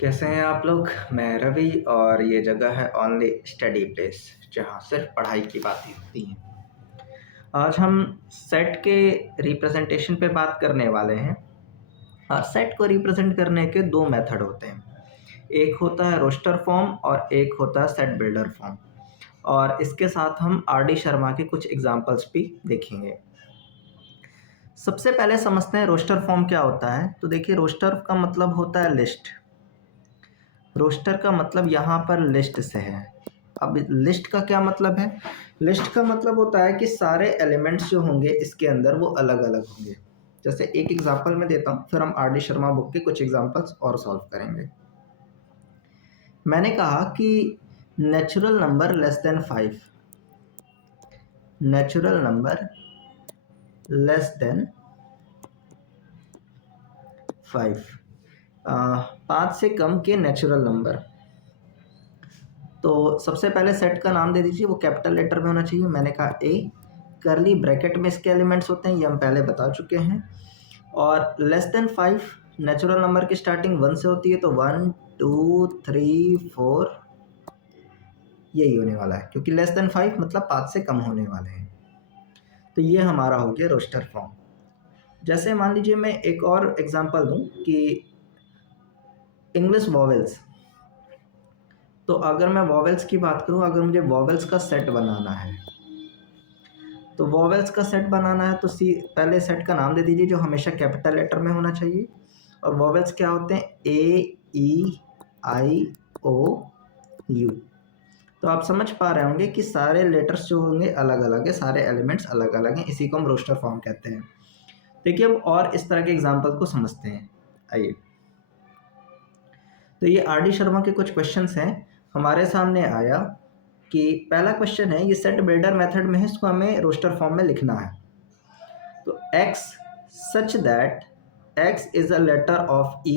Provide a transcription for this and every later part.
कैसे हैं आप लोग? मैं रवि और ये जगह है ओनली स्टडी प्लेस, जहाँ सिर्फ पढ़ाई की बातें होती हैं। आज हम सेट के रिप्रेजेंटेशन पे बात करने वाले हैं। और सेट को रिप्रेजेंट करने के दो मेथड होते हैं। एक होता है रोस्टर फॉर्म और एक होता है सेट बिल्डर फॉर्म। और इसके साथ हम आर डी शर्मा के कुछ एग्जाम्पल्स भी देखेंगे। सबसे पहले समझते हैं रोस्टर फॉर्म क्या होता है। तो देखिए, रोस्टर का मतलब होता है लिस्ट। रोस्टर का मतलब यहाँ पर लिस्ट से है। अब लिस्ट का क्या मतलब है? लिस्ट का मतलब होता है कि सारे एलिमेंट्स जो होंगे इसके अंदर वो अलग अलग होंगे। जैसे एक एग्जांपल मैं देता हूँ, फिर हम आर डी शर्मा बुक के कुछ एग्जांपल्स और सॉल्व करेंगे। मैंने कहा कि natural number less than 5, natural number less than 5, 5 से कम के नेचुरल नंबर। तो सबसे पहले सेट का नाम दे दीजिए, वो कैपिटल लेटर में होना चाहिए। मैंने कहा ए, करली ब्रैकेट में इसके एलिमेंट्स होते हैं, ये हम पहले बता चुके हैं। और लेस देन 5, नेचुरल नंबर की स्टार्टिंग 1 से होती है, तो 1 2 3 4 यही होने वाला है, क्योंकि लेस देन 5 मतलब 5 से कम होने वाले हैं। तो ये हमारा हो गया रोस्टर फॉर्म। जैसे मान लीजिए मैं एक और एग्जांपल दूं कि इंग्लिश वॉवेल्स। तो अगर मैं वॉवेल्स की बात करूं, अगर मुझे वॉवेल्स का सेट बनाना है, तो वॉवेल्स का सेट बनाना है तो पहले सेट का नाम दे दीजिए जो हमेशा कैपिटल लेटर में होना चाहिए। और वॉवेल्स क्या होते हैं? ए, ई, आई, ओ, यू। तो आप समझ पा रहे होंगे कि सारे लेटर्स जो होंगे अलग अलग है, सारे एलिमेंट्स अलग अलग हैं। इसी को हम रोस्टर फॉर्म कहते हैं। देखिए, अब और इस तरह के एग्जाम्पल को समझते हैं। आइए, तो ये आर डी शर्मा के कुछ क्वेश्चंस हैं। हमारे सामने आया कि पहला क्वेश्चन है, ये सेट बिल्डर मेथड में है, इसको हमें रोस्टर फॉर्म में लिखना है। तो x such that x is a letter of E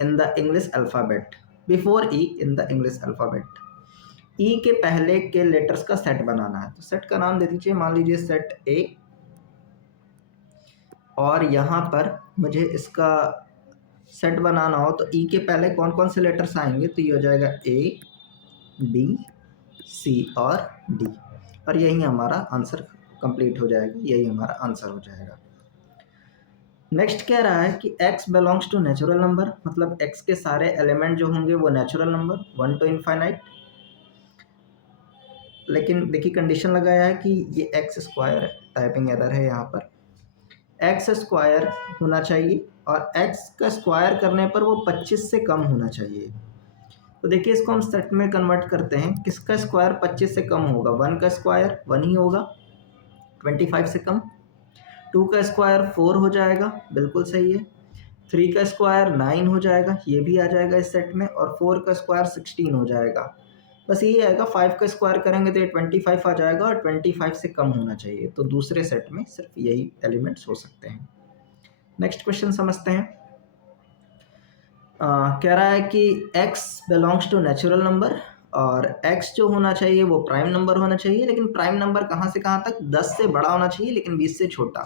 in the English alphabet, before E in the English alphabet। E के पहले के लेटर्स का सेट बनाना है। तो सेट का नाम दे दीजिए, मान लीजिए सेट A। और यहाँ पर मुझे इसका सेट बनाना हो तो E के पहले कौन कौन से लेटर्स आएंगे? तो ये हो जाएगा A, B, C और D। और यही हमारा आंसर कंप्लीट हो जाएगा, यही हमारा आंसर हो जाएगा। नेक्स्ट कह रहा है कि x belongs to natural number, मतलब x के सारे एलिमेंट जो होंगे वो नेचुरल नंबर 1 to इनफाइनाइट। लेकिन देखिए, कंडीशन लगाया है कि ये x स्क्वायर है, टाइपिंग एरर है यहाँ पर। x स्क्वायर होना चाहिए और x का स्क्वायर करने पर वो 25 से कम होना चाहिए। तो देखिए, इसको हम सेट में कन्वर्ट करते हैं। किसका स्क्वायर 25 से कम होगा? 1 का स्क्वायर 1 ही होगा, 25 से कम। 2 का स्क्वायर 4 हो जाएगा, बिल्कुल सही है। 3 का स्क्वायर 9 हो जाएगा, ये भी आ जाएगा इस सेट में। और 4 का स्क्वायर 16 हो जाएगा। बस यही आएगा। 5 का स्क्वायर करेंगे तो ये 25 आ जाएगा और 25 से कम होना चाहिए। तो दूसरे सेट में सिर्फ यही एलिमेंट्स हो सकते हैं। नेक्स्ट क्वेश्चन समझते हैं। कह रहा है कि x belongs to natural number और x जो होना चाहिए वो प्राइम नंबर होना चाहिए। लेकिन प्राइम नंबर कहाँ से कहाँ तक? 10 से बड़ा होना चाहिए लेकिन 20 से छोटा।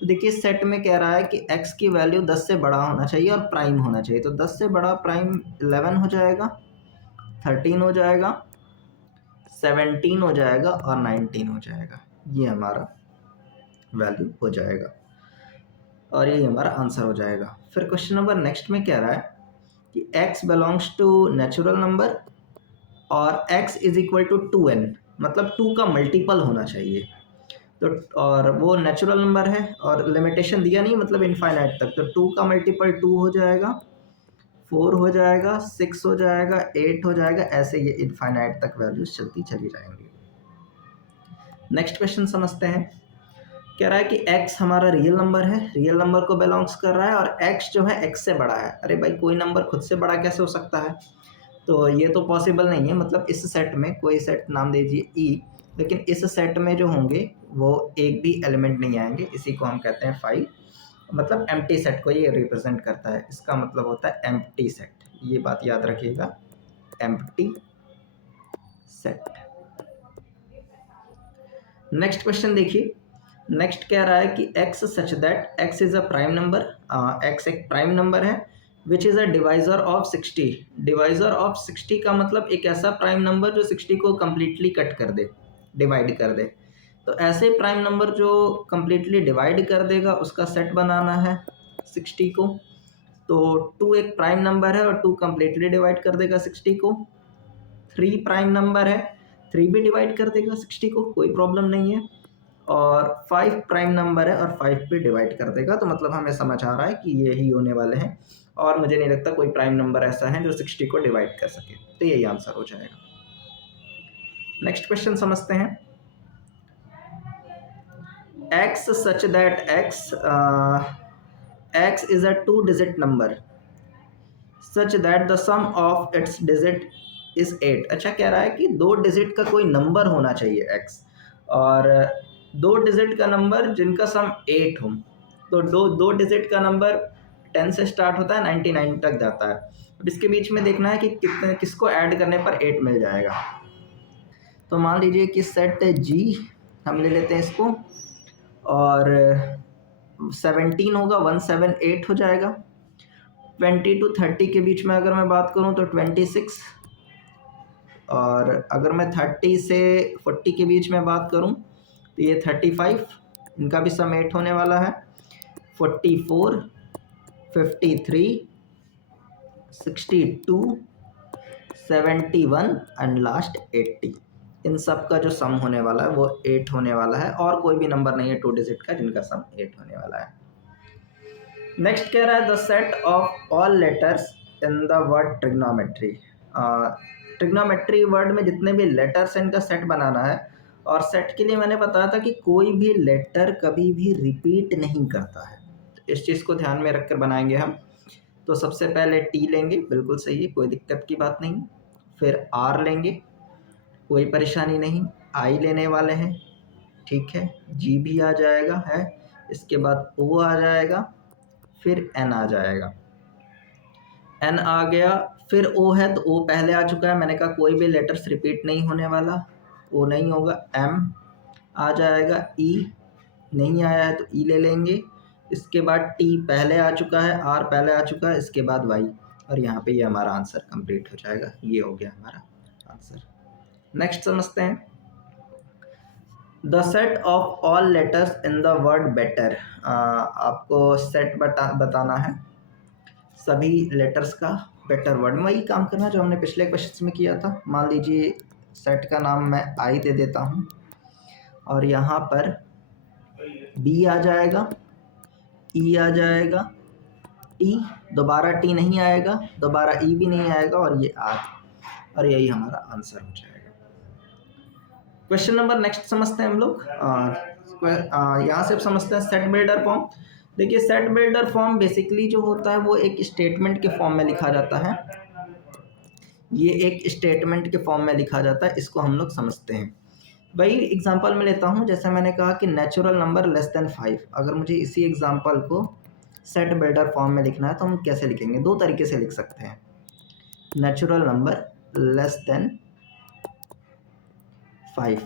तो देखिए, सेट में कह रहा है कि x की वैल्यू 10 से बड़ा होना चाहिए और प्राइम होना चाहिए। तो 10 से बड़ा प्राइम 11 हो जाएगा, 13 हो जाएगा, 17 हो जाएगा और 19 हो जाएगा। ये हमारा वैल्यू हो जाएगा और यही हमारा आंसर हो जाएगा। फिर क्वेश्चन नंबर नेक्स्ट में कह रहा है कि x belongs to natural number और x is equal to 2n, मतलब 2 का मल्टीपल होना चाहिए। तो और वो नेचुरल नंबर है और लिमिटेशन दिया नहीं, मतलब इनफाइनाइट तक। तो 2 का मल्टीपल 2 हो जाएगा, 4 हो जाएगा, 6 हो जाएगा, 8 हो जाएगा। ऐसे ये इनफाइनाइट तक वैल्यूज चलती चली जाएंगी। नेक्स्ट क्वेश्चन समझते हैं। कह रहा है कि x हमारा रियल नंबर है, रियल नंबर को बिलोंग्स कर रहा है और x जो है x से बड़ा है। अरे भाई, कोई नंबर खुद से बड़ा कैसे हो सकता है? तो ये तो पॉसिबल नहीं है। मतलब इस सेट में कोई सेट नाम दीजिए E, लेकिन इस सेट में जो होंगे वो एक भी एलिमेंट नहीं आएंगे। इसी को हम कहते हैं 5, मतलब एम्प्टी सेट को ये रिप्रेजेंट करता है। इसका मतलब होता है एम्प्टी सेट। ये बात याद रखिएगा, एम्प्टी सेट। नेक्स्ट क्वेश्चन देखिए। नेक्स्ट कह रहा है कि x such that x is a prime number. x एक प्राइम नंबर है which is a divisor of 60। Divisor of 60 का मतलब एक ऐसा प्राइम नंबर जो 60 को कम्प्लीटली कट कर दे, डिवाइड कर दे। तो ऐसे प्राइम नंबर जो कम्प्लीटली डिवाइड कर देगा उसका सेट बनाना है 60 को। तो 2 एक प्राइम नंबर है और 2 कम्प्लीटली डिवाइड कर देगा 60 को। 3 प्राइम नंबर है, 3 भी डिवाइड कर देगा 60 को, कोई प्रॉब्लम नहीं है। और 5 प्राइम नंबर है और 5 भी डिवाइड कर देगा। तो मतलब हमें समझ आ रहा है कि यही होने वाले हैं और मुझे नहीं लगता कोई प्राइम नंबर ऐसा है जो 60 को डिवाइड कर सके। तो यही आंसर हो जाएगा। नेक्स्ट क्वेश्चन समझते हैं। x such that x is a 2-digit number such that the sum of its digit is 8। अच्छा, कह रहा है कि 2 डिजिट का कोई नंबर होना चाहिए x, और 2 डिजिट का नंबर जिनका सम 8 हो। तो दो डिजिट का नंबर 10 से स्टार्ट होता है, 99 तक जाता है। अब इसके बीच में देखना है कि कितने किसको ऐड करने पर 8 मिल जाएगा। तो मान लीजिए कि सेट जी हम ले लेते हैं इसको, और 17 होगा, 178 हो जाएगा। 20 to 30 के बीच में अगर मैं बात करूं तो 26, और अगर मैं 30 से 40 के बीच में बात करूं तो ये 35, इनका भी सम 8 होने वाला है। 44, 53, 62, 71 एंड लास्ट 80। इन सब का जो सम होने वाला है वो 8 होने वाला है, और कोई भी नंबर नहीं है 2 डिजिट का जिनका सम 8 होने वाला है। नेक्स्ट कह रहा है the set of all letters in the word trigonometry. Trigonometry word में जितने भी लेटर्स हैं इनका सेट बनाना है। और सेट के लिए मैंने बताया था कि कोई भी लेटर कभी भी रिपीट नहीं करता है, तो इस चीज़ को ध्यान में रखकर बनाएंगे हम। तो सबसे पहले टी लेंगे, बिल्कुल सही है, कोई दिक्कत की बात नहीं। फिर आर लेंगे, कोई परेशानी नहीं। आई लेने वाले हैं, ठीक है। जी भी आ जाएगा है, इसके बाद ओ आ जाएगा, फिर एन आ जाएगा। एन आ गया, फिर ओ है तो ओ पहले आ चुका है, मैंने कहा कोई भी लेटर्स रिपीट नहीं होने वाला, ओ नहीं होगा। एम आ जाएगा, ई नहीं आया है तो ई ले लेंगे। इसके बाद टी पहले आ चुका है, आर पहले आ चुका है, इसके बाद वाई, और यहाँ पे ये हमारा आंसर कंप्लीट हो जाएगा। ये हो गया हमारा आंसर। नेक्स्ट समझते हैं। The set of all letters in the word better. आपको सेट बताना है सभी लेटर्स का बेटर वर्ड में। वही काम करना जो हमने पिछले क्वेश्चन में किया था। मान लीजिए सेट का नाम मैं आई दे देता हूँ, और यहाँ पर बी आ जाएगा, ई आ जाएगा, टी, दोबारा टी नहीं आएगा, दोबारा ई भी नहीं आएगा, और ये आर, और यही हमारा आंसर हो जाएगा। क्वेश्चन नंबर नेक्स्ट समझते हैं हम लोग। यहाँ से समझते हैं सेट बिल्डर फॉर्म। देखिए सेट बिल्डर फॉर्म बेसिकली जो होता है वो एक स्टेटमेंट के फॉर्म में लिखा जाता है। ये एक स्टेटमेंट के फॉर्म में लिखा जाता है, इसको हम लोग समझते हैं। वही एग्जांपल में लेता हूँ, जैसे मैंने कहा कि नेचुरल नंबर लेस देन 5। अगर मुझे इसी एग्जांपल को सेट बिल्डर फॉर्म में लिखना है तो हम कैसे लिखेंगे? दो तरीके से लिख सकते हैं। Natural number less than 5।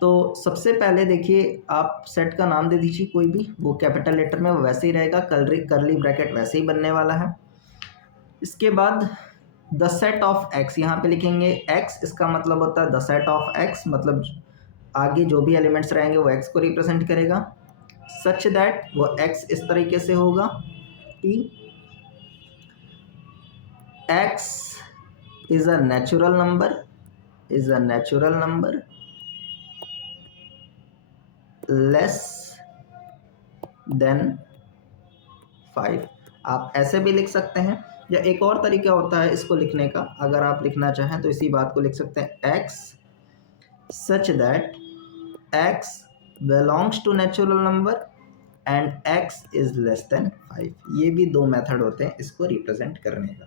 तो सबसे पहले देखिए आप सेट का नाम दे दीजिए कोई भी, वो कैपिटल लेटर में वो वैसे ही रहेगा, करली ब्रैकेट वैसे ही बनने वाला है। इसके बाद द सेट ऑफ एक्स यहाँ पे लिखेंगे। एक्स इसका मतलब होता है द सेट ऑफ एक्स, मतलब आगे जो भी एलिमेंट्स रहेंगे वो एक्स को रिप्रेजेंट करेगा। सच दैट वो एक्स इस तरीके से होगा कि x is a natural number, less than 5। आप ऐसे भी लिख सकते हैं, या एक और तरीका होता है इसको लिखने का, अगर आप लिखना चाहें तो इसी बात को लिख सकते हैं। X such that X belongs to natural number and X is less than 5। ये भी दो मेथड होते हैं इसको रिप्रेजेंट करने का।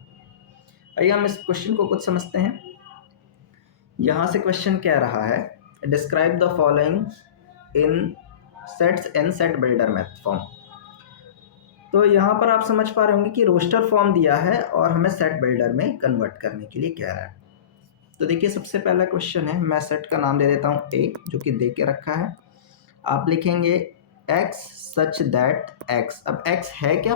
आइए हम इस क्वेश्चन को कुछ समझते हैं। यहाँ से क्वेश्चन कह रहा है describe the following in sets in set builder math form. तो यहाँ पर आप समझ पा रहे होंगे कि रोस्टर फॉर्म दिया है और हमें सेट बिल्डर में कन्वर्ट करने के लिए कह रहा है। तो देखिए सबसे पहला क्वेश्चन है, मैं सेट का नाम दे देता हूँ ए, जो कि दे के रखा है। आप लिखेंगे एक्स सच दैट एक्स। अब एक्स है क्या?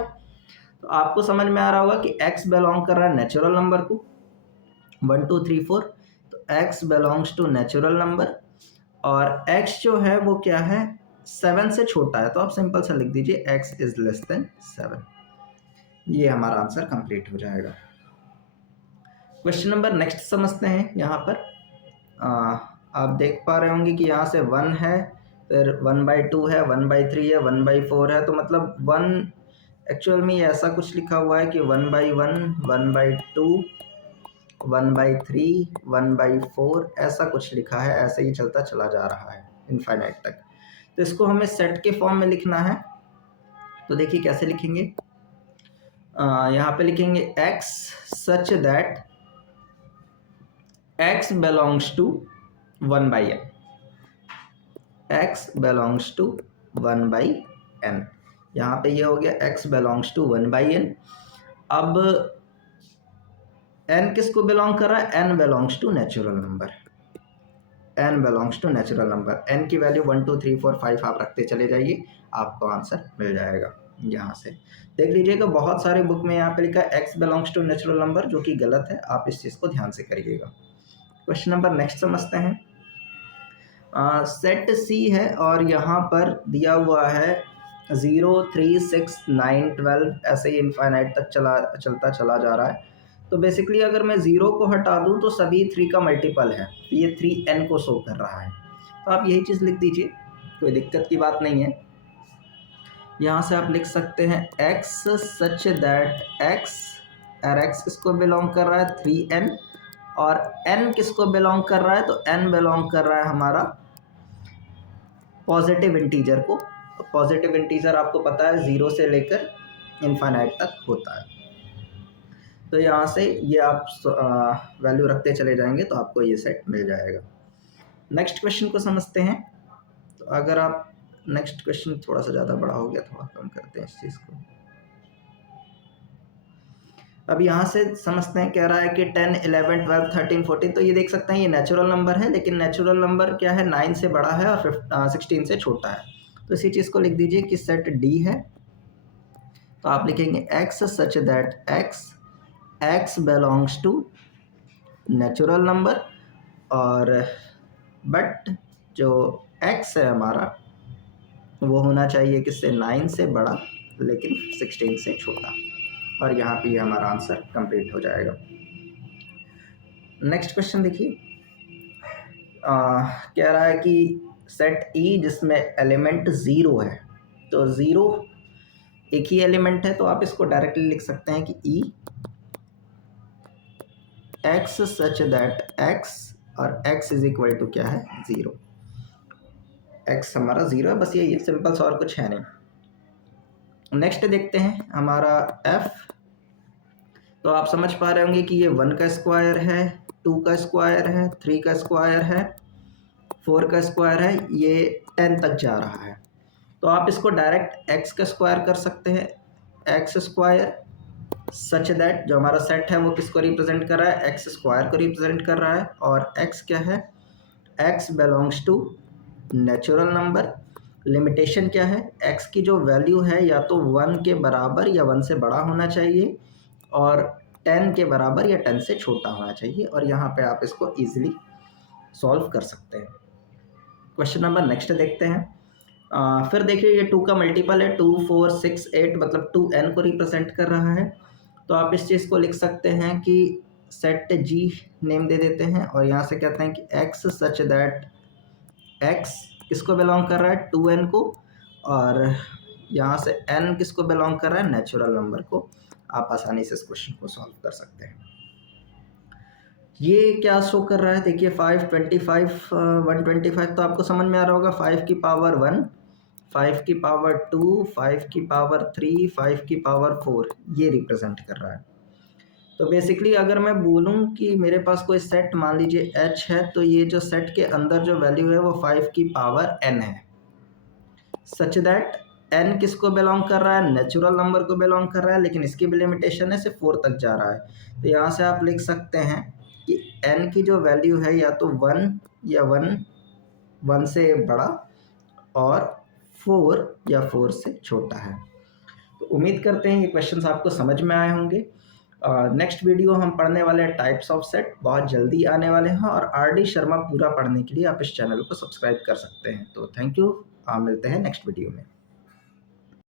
तो आपको समझ में आ रहा होगा कि x बिलोंग कर रहा है नेचुरल नंबर को 1 2 3 4, तो x belongs to natural number और x जो है वो क्या है 7 से छोटा है, तो आप सिंपल सा लिख दीजिए x इज लेस देन 7। ये हमारा आंसर कंप्लीट हो जाएगा। क्वेश्चन नंबर नेक्स्ट समझते हैं। यहाँ पर आप देख पा रहे होंगे कि यहाँ से 1 है, फिर 1/2 है, 1/3 है, 1/4 है, तो मतलब 1 एक्चुअल में ऐसा कुछ लिखा हुआ है कि 1/1, 1/2, 1/3, 1/4 ऐसा कुछ लिखा है, ऐसे ही चलता चला जा रहा है इनफाइनाइट तक। तो इसको हमें सेट के फॉर्म में लिखना है, तो देखिए कैसे लिखेंगे। यहाँ पे लिखेंगे x such that x belongs to 1/n, x belongs to 1/n। यहाँ पे ये हो गया x बिलोंग्स टू 1/n। अब n किसको बिलोंग कर रहा है, n belongs to natural number, n belongs to natural number. n की वैल्यू 1 2 3 4 5 आप रखते चले जाइए, आपको आंसर मिल जाएगा। यहाँ से देख लीजिएगा, बहुत सारे बुक में यहाँ पे लिखा है x belongs to natural number, जो कि गलत है, आप इस चीज़ को ध्यान से करिएगा। क्वेश्चन नंबर नेक्स्ट समझते हैं। सेट सी है और यहाँ पर दिया हुआ है 0 3 6 9 12 ऐसे ही इनफाइनाइट तक चलता चला जा रहा है। तो बेसिकली अगर मैं 0 को हटा दूँ तो सभी 3 का मल्टीपल है, तो ये 3n को शो कर रहा है, तो आप यही चीज़ लिख दीजिए, कोई दिक्कत की बात नहीं है। यहाँ से आप लिख सकते हैं x सच दैट x, और x किसको बिलोंग कर रहा है 3n, और n किसको बिलोंग कर रहा है, तो n बिलोंग कर रहा है हमारा पॉजिटिव इंटीजर को। पॉजिटिव इंटीजर आपको पता है 0 से लेकर इनफाइनाइट तक होता है, तो यहाँ से ये आप वैल्यू रखते चले जाएंगे तो आपको ये सेट मिल जाएगा। नेक्स्ट क्वेश्चन को समझते हैं। तो अगर आप नेक्स्ट क्वेश्चन थोड़ा सा ज़्यादा बड़ा हो गया, थोड़ा कम करते हैं इस चीज़ को। अब यहाँ से समझते हैं, कह रहा है कि 10 11 12 13 14, तो ये देख सकते हैं ये नेचुरल नंबर है, लेकिन नेचुरल नंबर क्या है 9 से बड़ा है और 16 से छोटा है, तो इसी चीज़ को लिख दीजिए कि सेट डी है। तो आप लिखेंगे x such that x belongs to natural number, और बट जो x है हमारा वो होना चाहिए किससे 9 से बड़ा लेकिन 16 से छोटा, और यहाँ पे हमारा आंसर कंप्लीट हो जाएगा। नेक्स्ट क्वेश्चन देखिए, कह रहा है कि सेट ई जिसमें एलिमेंट 0 है, तो 0 एक ही एलिमेंट है, तो आप इसको डायरेक्टली लिख सकते हैं कि ई एक्स सच दैट एक्स, और x इज इक्वल टू क्या है 0, x हमारा 0 है, बस यही है, सिंपल सा, और कुछ है नहीं। नेक्स्ट देखते हैं हमारा f। तो आप समझ पा रहे होंगे कि ये 1 का स्क्वायर है, 2 का स्क्वायर है, 3 का स्क्वायर है, 4 का स्क्वायर है, ये 10 तक जा रहा है, तो आप इसको डायरेक्ट x का स्क्वायर कर सकते हैं, एक्स स्क्वायर सच दैट जो हमारा सेट है वो किसको रिप्रेजेंट कर रहा है, एक्स स्क्वायर को रिप्रेजेंट कर रहा है, और x क्या है, x belongs to natural number. Limitation क्या है, x की जो वैल्यू है या तो 1 के बराबर या 1 से बड़ा होना चाहिए, और 10 के बराबर या 10 से छोटा होना चाहिए, और यहाँ पे आप इसको ईजिली सॉल्व कर सकते हैं। क्वेश्चन नंबर नेक्स्ट देखते हैं। फिर देखिए ये 2 का मल्टीपल है, 2 4 6 8, मतलब 2n को रिप्रेजेंट कर रहा है, तो आप इस चीज़ को लिख सकते हैं कि सेट जी नेम दे देते हैं, और यहाँ से कहते हैं कि x सच दैट x किसको बिलोंग कर रहा है 2n को, और यहाँ से n किसको बिलोंग कर रहा है नेचुरल नंबर को। आप आसानी से इस क्वेश्चन को सॉल्व कर सकते हैं। ये क्या शो कर रहा है, देखिए 5 25 125, तो आपको समझ में आ रहा होगा 5 की पावर 1, 5 की पावर 2, 5 की पावर 3, 5 की पावर 4, ये रिप्रेजेंट कर रहा है। तो बेसिकली अगर मैं बोलूँ कि मेरे पास कोई सेट मान लीजिए h है, तो ये जो सेट के अंदर जो वैल्यू है वो 5 की पावर n है, सच दैट n किसको बिलोंग कर रहा है, नेचुरल नंबर को बिलोंग कर रहा है, लेकिन इसकी भी लिमिटेशन है, सिर्फ 4 तक जा रहा है। तो यहाँ से आप लिख सकते हैं कि n की जो वैल्यू है या तो 1 या 1 से बड़ा, और 4 या 4 से छोटा है। तो उम्मीद करते हैं ये क्वेश्चंस आपको समझ में आए होंगे। नेक्स्ट वीडियो हम पढ़ने वाले हैं टाइप्स ऑफ सेट, बहुत जल्दी आने वाले हैं, और आर.डी. शर्मा पूरा पढ़ने के लिए आप इस चैनल को सब्सक्राइब कर सकते हैं। तो थैंक यू, मिलते हैं नेक्स्ट वीडियो में।